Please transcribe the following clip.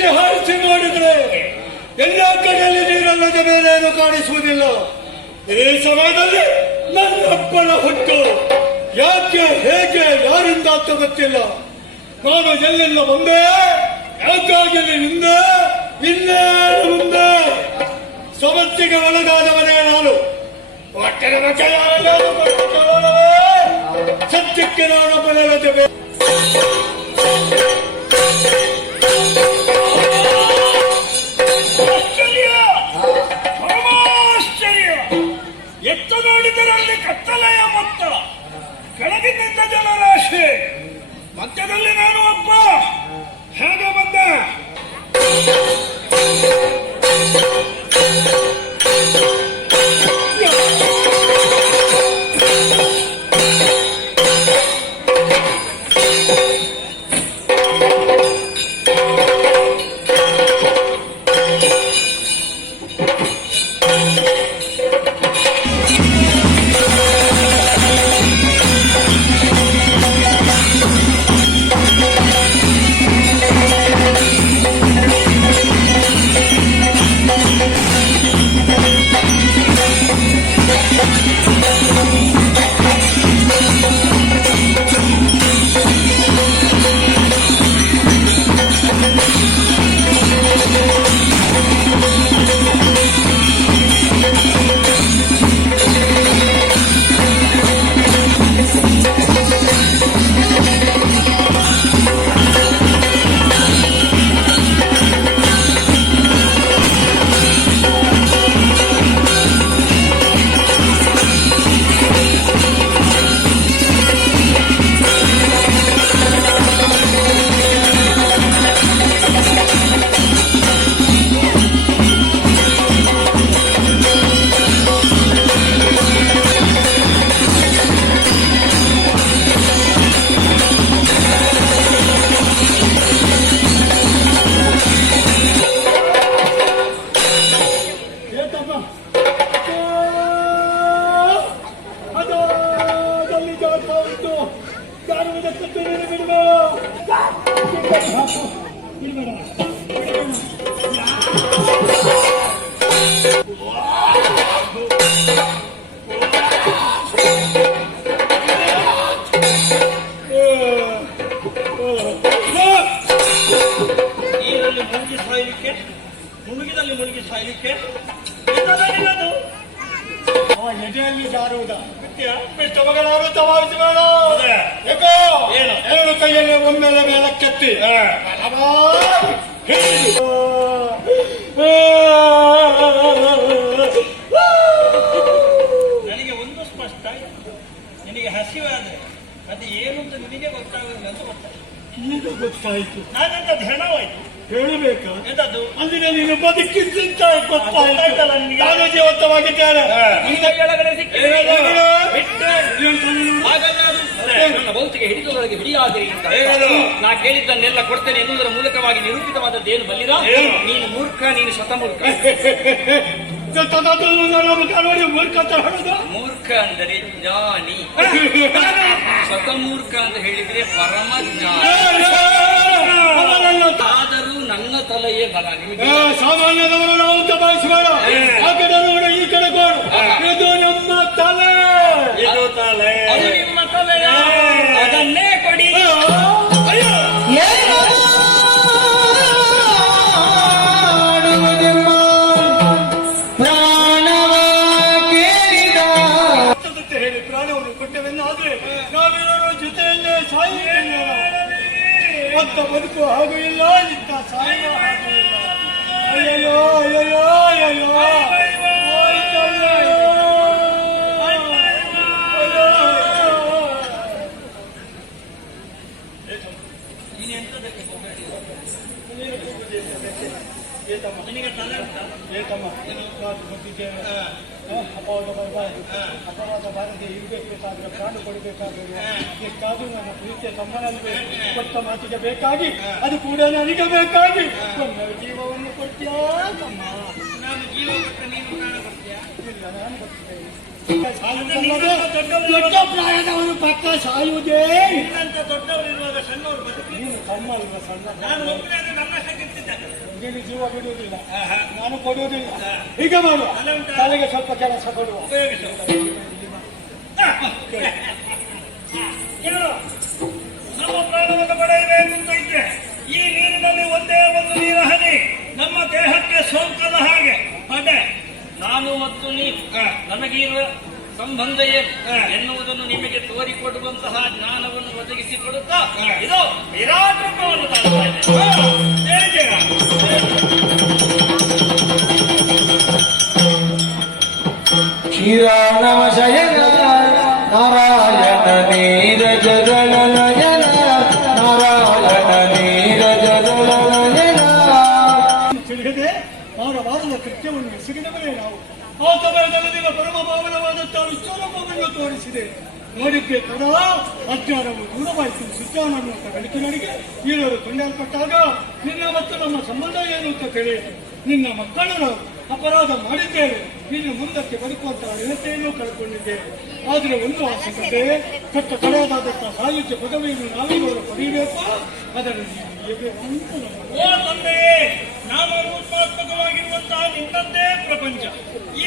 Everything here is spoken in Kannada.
ಬೆಂಕಿ ಹಾರಿಸಿ ನೋಡಿದ್ರೆ ಎಲ್ಲ ಕಡೆಯಲ್ಲಿ ನೀರಲ್ಲದ ಬೇರೇನು ಕಾಣಿಸುವುದಿಲ್ಲ. ಈ ಸಮಯದಲ್ಲಿ ನನ್ನಪ್ಪನ ಹುಟ್ಟು ಯಾಕೆ ಹೇಗೆ ಯಾರಿಂದ ಅಂತ ಗೊತ್ತಿಲ್ಲ. ನಾನು ಎಲ್ಲೆಲ್ಲ ಬಂದೆ, ಯಾಕಾಗಿ ನಿಂದೆ, ಇನ್ನೇನು ಮುಂದೆ ಸಮಸ್ಯೆಗೆ ಒಳಗಾದವನೇ ನಾನು. ಹೊಟ್ಟೆನ ಬಗ್ಗೆ ಸತ್ಯಕ್ಕೆ ನಾನು ಬರಲದೆ. ಎತ್ತ ನೋಡಿದರಲ್ಲಿ ಕತ್ತಲೆಯ ಮೊತ್ತ, ಕೆಳಗಿನಿಂದ ಜನರಾಶಿ, ಮಧ್ಯದಲ್ಲಿ ನಾನು ಒಬ್ಬ. ಹೇಗೆ ಬಂದೆ? ಮುಳುಗಿದಲ್ಲಿ ಮುಳುಗಿ ಸಾಯಲಿಕ್ಕೆ ಎದೆಯಲ್ಲಿ ಜಾರುವುದ ಏನು ಕೈಯಲ್ಲಿ ಒಮ್ಮೆಲೆ ಮೇಲಕ್ಕೆತ್ತಿ ನನಗೆ ಒಂದು ಸ್ಪಷ್ಟ, ನಿನಗೆ ಹಸಿವಾದ್ರೆ ಅದು ಏನು ಅಂತ ನಿನಗೆ ಗೊತ್ತಾಗಲ್ಲ ಅಂತ ಗೊತ್ತಾಯ್ತು. ಈಗ ಗೊತ್ತಾಯ್ತು. ನಾನಂತದ್ದು ಹೆಣವಾಯ್ತು. ಹೇಳಬೇಕಾ? ಎಂತದ್ದು? ಅಂದಿನ ನೀನು ಬದುಕಿದ್ದಂತ ಗೊತ್ತಾಯ್ತಲ್ಲ. ನಾನು ಜೀವಂತವಾಗಿದ್ದೇನೆ. ನನ್ನ ಭೌತಿಕ ಹಿಡಿತದೊಳಗೆ ಹಿಡಿಯಾದಿರಿ ಅಂತ ನಾ ಕೇಳಿದ್ದನ್ನೆಲ್ಲ ಕೊಡ್ತೇನೆ ಎನ್ನುವುದರ ಮೂಲಕವಾಗಿ ನಿರೂಪಿತವಾದದ್ದೇನು ಬಲ್ಲಿರ? ನೀನು ಮೂರ್ಖ, ನೀನು ಶತಮೂರ್ಖ. ಮೂರ್ಖ ಅಂದರೆ ಜ್ಞಾನಿ, ಶತಮೂರ್ಖ ಅಂತ ಹೇಳಿದ್ರೆ ಪರಮ ಜ್ಞಾನಿ. ಆದರೂ ನನ್ನ ತಲೆಯೇ ಬಲ. ನಿಮಗೆ ಸಾಮಾನ್ಯದವರು ನಾವು ತಪಾಯಿಸಬೇಡ. ಆ ಕಡೆ ನೋಡ, ಈ ಕಡೆ ಕೊಡು. ಇದು ನಮ್ಮ ತಲೆ, ಇದು ತಲೆ, ಅದು ನಿಮ್ಮ ತಲೆಯ. ಅದನ್ನೇ ಕೊಡಿ. ಹೇಳಿ ಪ್ರಾಣವನ್ನು ಕೊಟ್ಟವೆನ್ನಾದ್ರೆ ನಾವೆಲ್ಲರೂ ಜೊತೆಯಲ್ಲೇ ಸಾಯುತ್ತೇವೆ. ಮತ್ತ ಬದುಕು ಹಾಗೂ ಇಲ್ಲ, ಇಂಥ ಸಾಯುವ ಹಾಗೂ ಇಲ್ಲ. ಅಯ್ಯೋ ಅಯ್ಯೋ ಅಯ್ಯೋ ನಿನಗೆ ತಲೆ ಉಂಟಾ? ಏಕಮ್ಮ ಗೊತ್ತಿದ್ದೇವೆ. ಅಪರಾಧ ಬಾರದೆ ಇರಬೇಕಾದ್ರೆ, ಪ್ರಾಣ ಕೊಡಬೇಕಾದ್ರೆ ಎಷ್ಟಾದ್ರೂ ನನ್ನ ಪ್ರೀತಿಯ ತಮ್ಮನಲ್ಲಿ ಕೊಟ್ಟ ಮಾತಿಗೆ ಬೇಕಾಗಿ, ಅದು ಕೂಡ ನನಗೆ ಬೇಕಾಗಿ ಜೀವವನ್ನು ಕೊಡ್ತೀಯಾ ತಮ್ಮ. ನಾನು ಜೀವ ಕೊಟ್ಟರೆ ನೀನು ಪ್ರಾಣ ಕೊಡ್ತೀಯಾ? ಇಲ್ಲ, ನಾನು ಬರ್ತಿದ್ದೇನೆ. ಅದು ನಿನ್ನಂತ ದೊಡ್ಡವರು ದೊಡ್ಡ ಪ್ರಾಯದವರು ಪಕ್ಕ ಸಾಯುವುದೇ. ನಿನ್ನಂತ ದೊಡ್ಡವರಿರುವಾಗ ಸಣ್ಣವರು ಬದುಕಿ ನೀನು ಸಣ್ಣ ಅಲ್ವಾ, ಸಣ್ಣ. ನಾನು ಒಬ್ಬನೇ ಅದು ನನ್ನ ಶಕ್ತಿದ್ದಾಗ ನೀನು ಜೀವ ಬಿಡುವುದಿಲ್ಲ, ನಾನು ಕೊಡುವುದಿಲ್ಲ. ಈಗ ಮಾಡುವ, ಅಲ್ಲ ಉಂಟಾ? ತಲೆಗೆ ಸ್ವಲ್ಪ ಕೆಲಸ ಕೊಡುವ. ಉಪಯೋಗಿಸು. ಕೇಳು, ನಮ್ಮ ಪ್ರಾಣವನ್ನು ಪಡೆಯಬೇಕು ಅಂತ ಇದ್ರೆ ಈ ನೀರಿನಲ್ಲಿ ಒಂದೇ ಒಂದು ನೀರು ಹನಿ ನಮ್ಮ ದೇಹಕ್ಕೆ ಸೋಂಕದ ಹಾಗೆ ಅದೇ ನಾನು ಮತ್ತು ನೀವು ನಮಗಿರುವ ಸಂಬಂಧ ಏನು ಎನ್ನುವುದನ್ನು ನಿಮಗೆ ತೋರಿಕೊಡುವಂತಹ ಜ್ಞಾನವನ್ನು ಒದಗಿಸಿಕೊಡುತ್ತಾ ಇದು ವಿರಾಟ್ ರೂಪವನ್ನು ತಾಳ್ತಾ ಇದೆ. ಕ್ಷೀರಾಣವ ಶಯನ ನಾರಾಯಣ ನೀರಜ ನಯನ ನಾರಾಯಣ ನೀರಜ ನಯನ. ತಿಳಿಯದೆ ಅವರ ವಾರದ ಕೃತ್ಯವನ್ನು ಎಸಗಿದವರೇ ನಾವು. ಆ ಸಮಯದಲ್ಲಿ ನಿನ್ನ ಪರಮ ಭಾವನವಾದಂತಹ ವಿಶ್ವರೂಪವನ್ನು ತೋರಿಸಿದೆ. ನೋಡಿದ್ದೆ ಕಡ ಅಜ್ಞಾನವು ದೂರವಾಯಿತು. ಸುಜ್ಞಾನವನ್ನು ಬೆಳಕಿನರಿಗೆ ಈಳರು ಕೊಂಡಲ್ಪಟ್ಟಾಗ ನಿನ್ನ ಮತ್ತು ನಮ್ಮ ಸಂಬಂಧ ಏನು ಅಂತ ತಿಳಿಯಿತು. ನಿನ್ನ ಮಕ್ಕಳು ನಾವು ಅಪರಾಧ ಮಾಡಿದ್ದೇವೆ. ಇನ್ನು ಮುಂದಕ್ಕೆ ಬದುಕುವಂತಹ ಅರ್ಹತೆಯನ್ನು ಕಳ್ಕೊಂಡಿದ್ದೇವೆ. ಆದರೆ ಒಂದು ಆಸೆ, ಕಟ್ಟ ಕಡೆಯದಾದಂತಹ ಸಾಹಿತ್ಯ ಪದವಿಯನ್ನು ನಾವೀವರು ಪಡೆಯಬೇಕು. ಅದನ್ನು ಹೇಗೆ ಅಂತ ಓ ತಂದೆಯೇ, ನಾನು ರೂಪಾತ್ಮಕವಾಗಿರುವಂತಹ ನಿನ್ನದ್ದೇ ಪ್ರಪಂಚ. ಈ